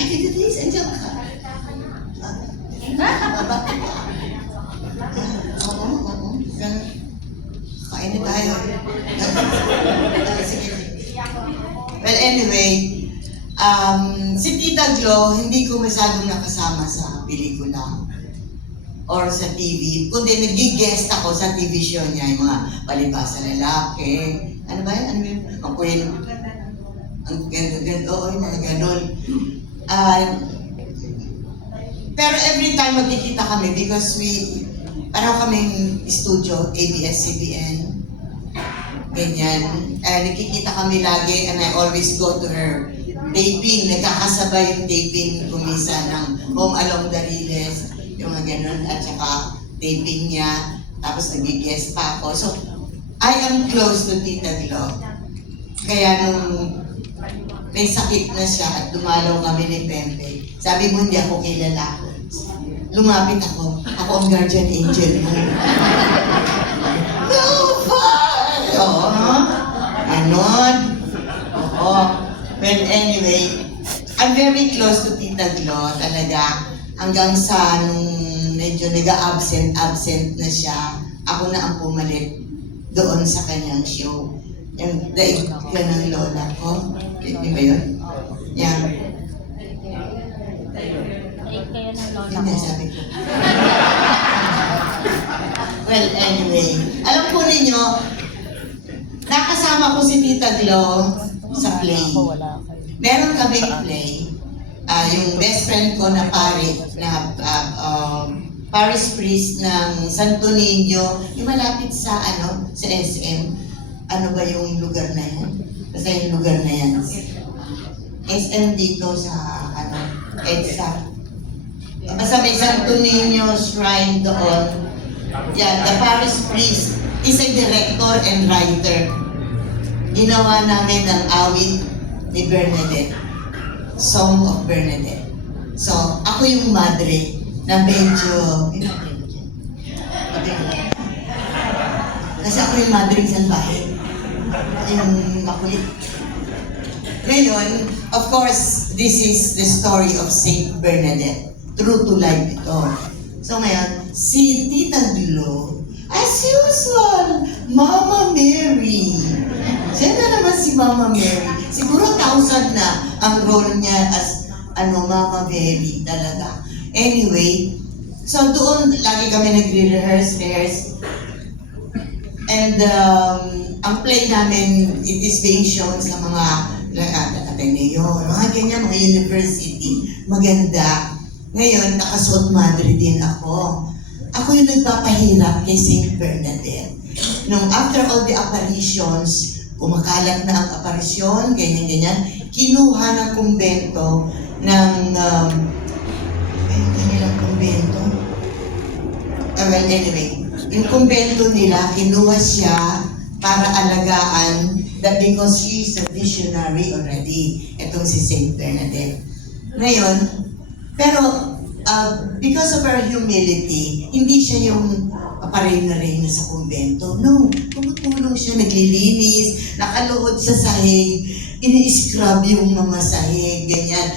Ay, dito please, andiyan ka. Oo, oo. Kain na tayo. Well, anyway, um, si Tita Glo, hindi ko masyadong nakasama sa pelikula or sa TV, kundi nag-guest ako sa TV show niya, yung mga palibasa lalaki. Ano ba yan? Ano yun? Ang kwento. Ang ganda, ganda, oo, yung mga ganon. Ah, pero every time magkikita kami because we, parang kaming studio, ABS-CBN, ganyan. Eh, nakikita kami lagi and I always go to her taping. Nagkakasabay yung taping kumisa ng Home Along the Riles, yung mga ganun, at saka taping niya. Tapos nag-guest pa ako. So, I am close to Tita Glo. Kaya nung may sakit na siya at dumalaw kami ni Pempe, sabi mo hindi ako kilala. Lumapit ako. Ako ang guardian angel mo. No, fun! Oo. Ganon. Oo. Well, anyway, I'm very close to Tita Glo talaga. Hanggang sa nung medyo nag-absent, absent na siya, ako na ang pumalit doon sa kanyang show. Yung daig ka ng lola ko. Di di ba yun? Yan. Eh, kayo ng lola Hindi, ko. well, anyway. Alam po ninyo, nakasama ko si Tita Glo sa play. Meron kaming play. Ah, yung best friend ko na pare, na ah, um, Paris priest ng Santo Niño, yung malapit sa ano, sa SM. Ano ba yung lugar na yan? Basta yung lugar na yan. SM dito sa ano, EDSA. Basta may Santo Niño shrine doon. Yan, the Paris priest is a director and writer. Ginawa namin ang awit ni Bernadette. Song of Bernadette. So, ako yung madre na medyo... Kasi ako yung madre ng bahay. Yung makulit. Ngayon, of course, this is the story of Saint Bernadette. True to life ito. So ngayon, si Tita Glo, as usual, Mama Mary. Siya na naman si Mama Mary. Siguro thousand na ang role niya as ano, Mama Mary talaga. Anyway, so doon lagi kami nagre-rehearse, rehearse. And um, ang play namin, it is being shown sa mga uh, Ateneo, mga ganyan, mga university. Maganda. Ngayon, nakasuot madre din ako. Ako yung nagpapahirap kay St. Bernadette. Nung after all the apparitions, kumakalat na ang apparisyon, ganyan-ganyan, kinuha ng kumbento ng, um, ano kanilang kumbento? Ah, well, anyway, yung kumbento nila, kinuha siya para alagaan that because she's a visionary already, itong si Saint Bernadette. Ngayon, pero uh, because of her humility, hindi siya yung pareho na rin sa kumbento. No, tumutulong siya, naglilinis, nakaluhod sa sahig, ini-scrub yung mga sahig, ganyan.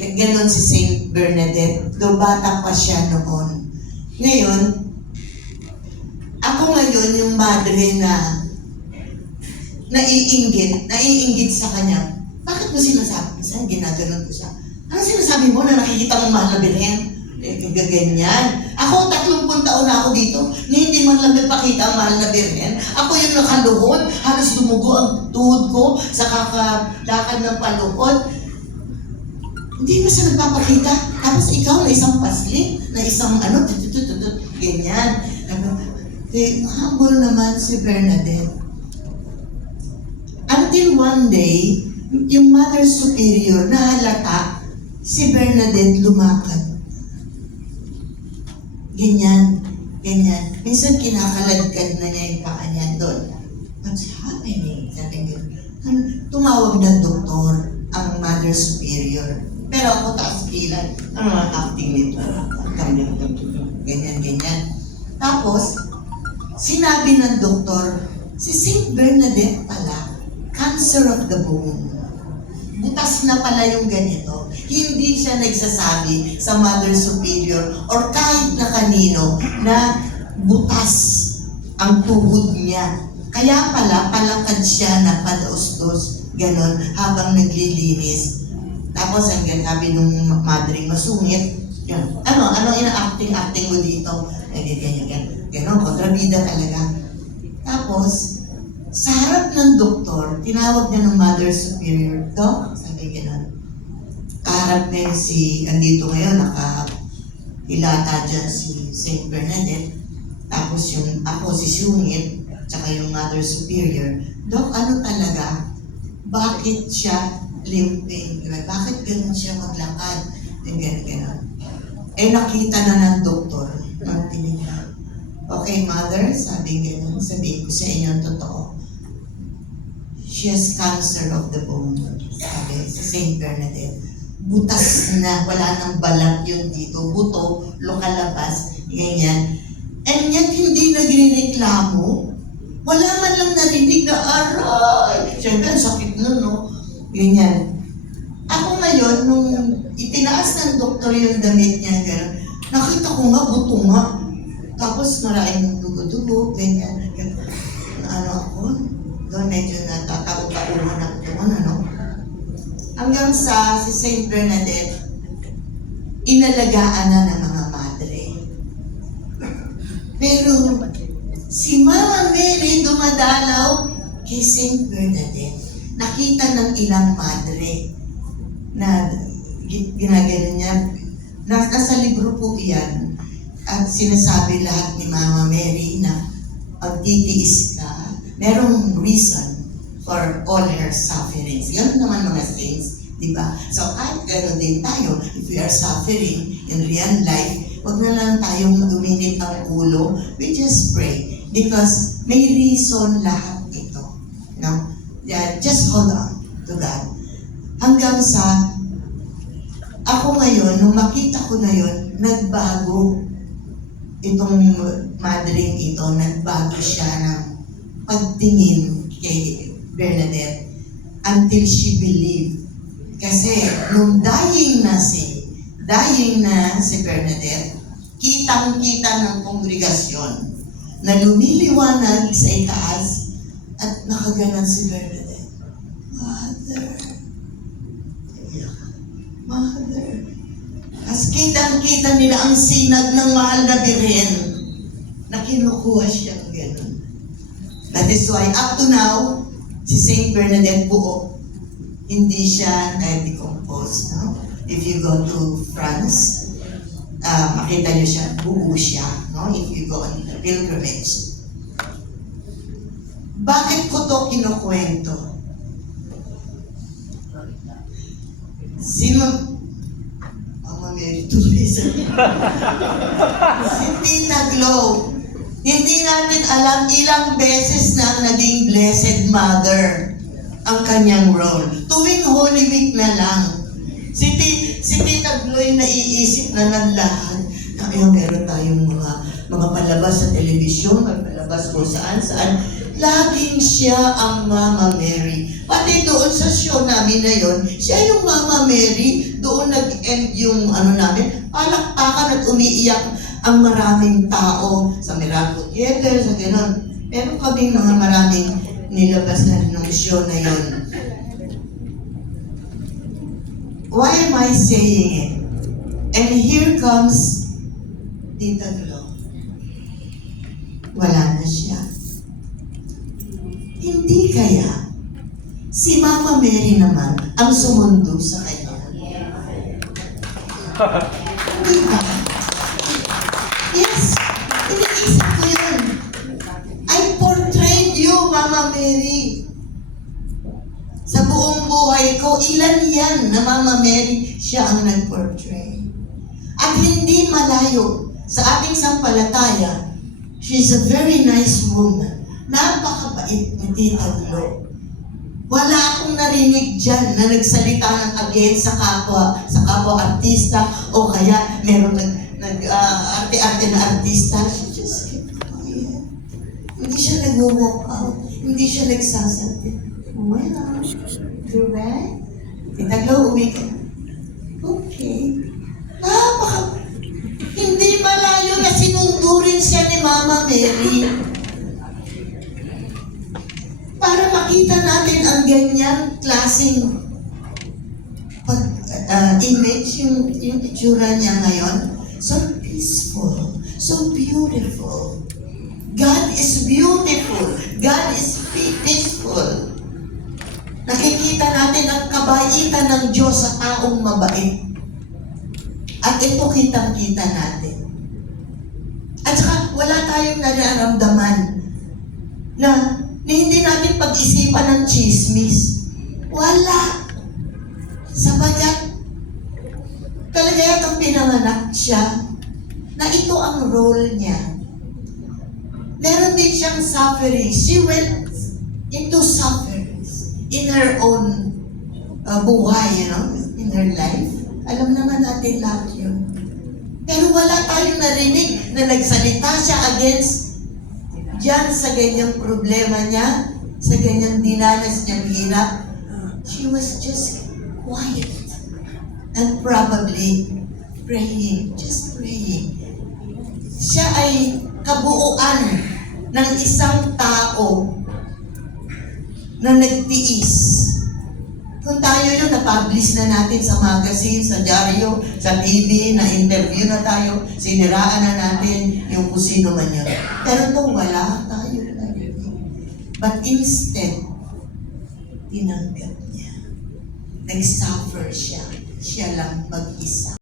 Ganon si Saint Bernadette, do bata pa siya noon. Ngayon, ako ngayon yung madre na naiinggit, naiinggit sa kanya. Bakit mo sinasabi? Saan ginaganon ko siya? Ano sinasabi mo na nakikita mong mahal na birhen? Eh, gaganyan. Ako, tatlumpun taon na ako dito, na hindi man lang nagpakita ang mahal na birhen. Ako yung nakaluhod, halos dumugo ang tuhod ko sa kakalakad ng paluhod. Hindi mo siya nagpapakita. Tapos ikaw na isang pasling, na isang ano, ganyan. Ano, eh, humble naman si Bernadette. Until one day, yung Mother Superior nahalata, si Bernadette lumakad. Ganyan, ganyan. Minsan kinakaladkad na niya yung paa niya doon. What's happening? Sabi tumawag ng doktor ang Mother Superior. Pero ako taas kilan. Ano ang acting nito? Ganyan, ganyan. Tapos, sinabi ng doktor, si Saint Bernadette cancer of the bone. butas na pala yung ganito. Hindi siya nagsasabi sa Mother Superior or kahit na kanino na butas ang tuhod niya. Kaya pala, palakad siya na padaos-dos, ganon, habang naglilinis. Tapos, ang sabi nung madre, masungit. Yan. Ano, ano ina-acting-acting mo dito? Ganyan, ganyan, ganyan. Ganon, kontrabida talaga. Tapos, sa harap ng doktor, tinawag niya ng Mother Superior, Doc, sabi gano'n. Kaharap niya yung si, andito ngayon, naka hilata dyan si St. Bernadette. Tapos yung ako, si Sungit, tsaka yung Mother Superior. Doc, ano talaga? Bakit siya limping? Diba? Bakit ganun siya maglakad? Yung gano'n, gano'n. Eh, nakita na ng doktor. Ang tinignan. Okay, mother, sabi ganun, sabihin ko sa inyo totoo. She has cancer of the bone, sabi sa St. Bernadette. Butas na, wala nang balat yun dito, buto, lukalabas, ganyan. And yet, hindi nagre-reklamo. Wala man lang narinig na, aray! Siyempre, sakit nun, no? Ganyan. Ako ngayon, nung itinaas ng doktor yung damit niya, gano'n, nakita ko nga, buto nga. Tapos maraming dugo-dugo, ganyan, ganyan. Ano ako, doon medyo natatao-tauhan ako doon, ano. Hanggang sa si Saint Bernadette, inalagaan na ng mga madre. Pero si Mama Mary dumadalaw kay Saint Bernadette. Nakita ng ilang madre na gi- ginagano niya. Nas- Nasa libro po iyan at sinasabi lahat ni Mama Mary na pagtitiis ka, merong reason for all her sufferings. Yan naman mga saints, di ba? So kahit gano'n din tayo, if we are suffering in real life, wag na lang tayong uminit ang ulo. We just pray because may reason lahat ito. No? Yeah, just hold on to God. Hanggang sa ako ngayon, nung makita ko na yun, nagbago itong madring ito, nagbago siya ng pagtingin kay Bernadette until she believed. Kasi nung dying na si, dying na si Bernadette, kitang-kita ng kongregasyon na lumiliwanag sa itaas at nakaganan si Bernadette. Mother. Mother, as kitang-kita nila ang sinag ng mahal na birin na kinukuha siyang ganun. That is why up to now, si Saint Bernadette buo, hindi siya na-decompose. No? If you go to France, uh, makita niyo siya, buo siya. No? If you go on the pilgrimage. Bakit ko to kinukwento? Sino? Mama Mary Teresa. si Tita Glow. Hindi natin alam ilang beses na naging Blessed Mother ang kanyang role. Tuwing Holy Week na lang. Si, Ti, si Tita Glow yung naiisip na ng lahat. Na meron tayong mga mga palabas sa telebisyon, may palabas kung saan saan. Laging siya ang Mama Mary. Pati doon sa show namin na yon, siya yung Mama Mary. Doon nag-end yung ano namin, palakpakan at umiiyak ang maraming tao sa Miracle Theater, sa gano'n. Pero kami mga maraming nilabas na nung show na yon. Why am I saying it? And here comes Tita Glo. Wala na siya. Hindi kaya si Mama Mary naman ang sumundo sa kanya. Di ba? Yes, iniisip ko yun. I portrayed you, Mama Mary. Sa buong buhay ko, ilan yan na Mama Mary, siya ang nag-portray. At hindi malayo sa ating sampalataya, she's a very nice woman. Napakabait ni Tita Glo. Wala akong narinig dyan na nagsalita ng against sa kapwa, sa kapwa artista o kaya meron nag, nag ah, arte-arte na artista. She just kept quiet. Hindi siya nag-walk out. Hindi siya nagsasabi. Well, correct? Itaglaw, uwi ka. Okay. Napaka... Hindi malayo na sinundo rin siya ni Mama Mary. Para makita natin ang ganyang klaseng pag, uh, image, yung, yung itsura niya ngayon. So peaceful, so beautiful. God is beautiful. God is peaceful. Nakikita natin ang kabaitan ng Diyos sa taong mabait. At ito kitang-kita natin. At saka wala tayong nararamdaman na, na hindi natin pag-isipan ng chismis. Wala. Sabagat, talaga yatang pinanganak siya na ito ang role niya. Meron din siyang suffering. She went into sufferings in her own uh, buhay, you know, in her life. Alam naman natin lahat yun. Pero wala tayong narinig na nagsalita siya against dyan sa ganyang problema niya, sa ganyang dinanas niyang hirap. She was just quiet and probably praying, just praying. Siya ay kabuuan ng isang tao na nagtiis. Kung tayo yun, na-publish na natin sa magazine, sa dyaryo, sa TV, na-interview na tayo, siniraan na natin yung kung sino man yun. Pero ito, wala. But instead, tinanggap niya. Nag-suffer siya. Siya lang mag-isa.